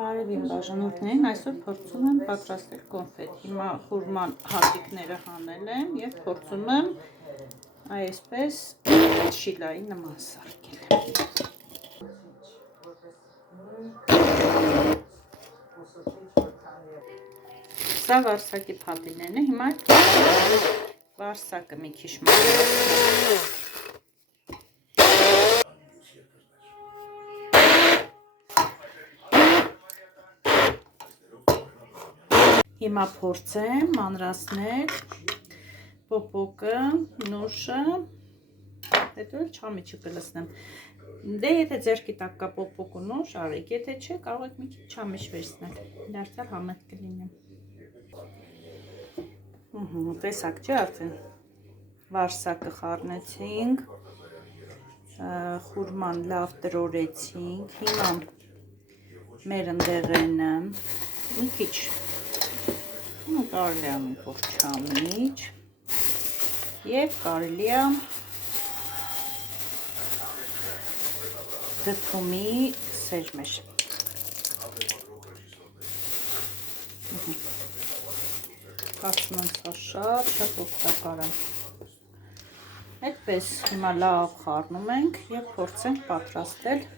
Արևին բաժանորդներին այսօր փորձում եմ պատրաստել կոնֆետ։ Հիմա խուրման հատիկները հանել եմ և փորձում եմ այսպես շիլայի նման սարքել։ Սա վարսակի փաթիներն է, հիմա վարսակը մի քիչ մաքրեմ։ Հիմա փորձեմ մանրացնել պոպոկը, նուշը, հետո էլ չամիչը կլցնեմ։ Դե եթե ձեռքի տակ կա պոպոկ ու նուշ, արեք, եթե չէ, կարող եք մի քիչ չամիչ վերցնել, դարձյալ համեղ կլինի։ Տեսակ չէ, արդեն վարսակը խառնեցինք, խուրման լավ տրորեցինք, հիմա մեր ընդեղենը մի քիչ կարելի է մի փոքր չամիչ և կարելի է դդումի սերմեր։ Կարծում եմ սա շատ օգտակար է։ Այդպես հիմա լավ խառնում ենք և փորձենք պատրաստել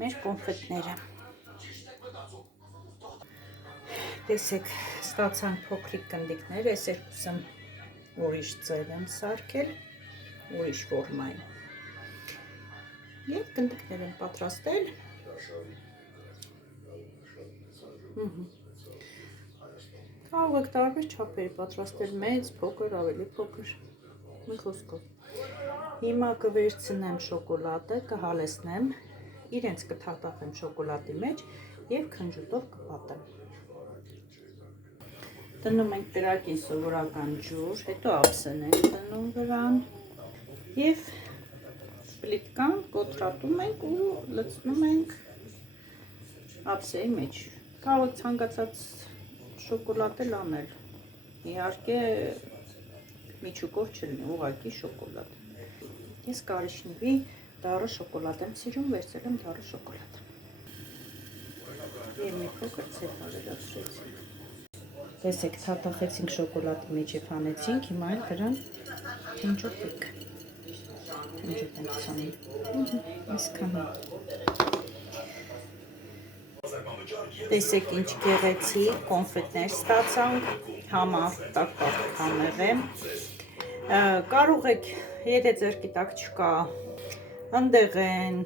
մեր կոնֆետները։ Տեսեք, ստացանք փոքրիկ կնդիկներ, այս երկուսը ուրիշ ձև եմ սարքել, ուրիշ ֆորմայի։ Եվ կնդիկներ եմ պատրաստել։ Կարող եք տարբեր չափերի պատրաստել, մեծ, փոքր, ավելի փոքր, մի խոսքով։ Հիմա կվերցնեմ շոկոլադը, կհալեցնեմ, իրենց կթաթախեմ շոկոլադի մեջ և քնջուտով կպատեմ։ Դնում ենք կրակին սովորական ջուր, հետո ափսեն ենք դնում վրան և պլիտկան կոտրատում ենք ու լցնում ենք ափսեի մեջ։ Կարող եք ցանկացած շոկոլադ էլ անել, իհարկե միջուկով չլինի, ուղղակի շոկոլադ։ Ես կարիշնիվի դառը շոկոլադ եմ սիրում, վերցրել եմ դառը շոկոլադ։ Եվ մի փոքր ցեփ ավելացրեցինք։ Տեսեք, թաթախեցինք շոկոլադի մեջ և հանեցինք, հիմա էլ դրան քնջոտ ենք ցանում։ Այսքան։ Տեսեք ինչ գեղեցիկ կոնֆետներ ստացանք, համեղ, համեղ է։ Կարող եք, եթե ձեռքի տակ չկա, ընդեղեն,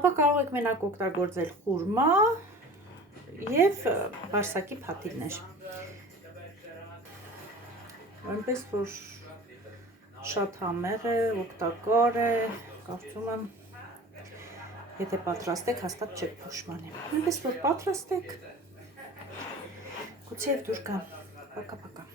ապա կարող եք մենակ օգտագործել խուրմա և վարսակի փաթիներ։ Այնպես որ շատ համեղ է, օգտակար է, կարծում եմ եթե պատրաստեք, հաստատ չեք փոշմանի։ Այնպես որ պատրաստեք, գուցե և դուր գա։ Պակա-պակա։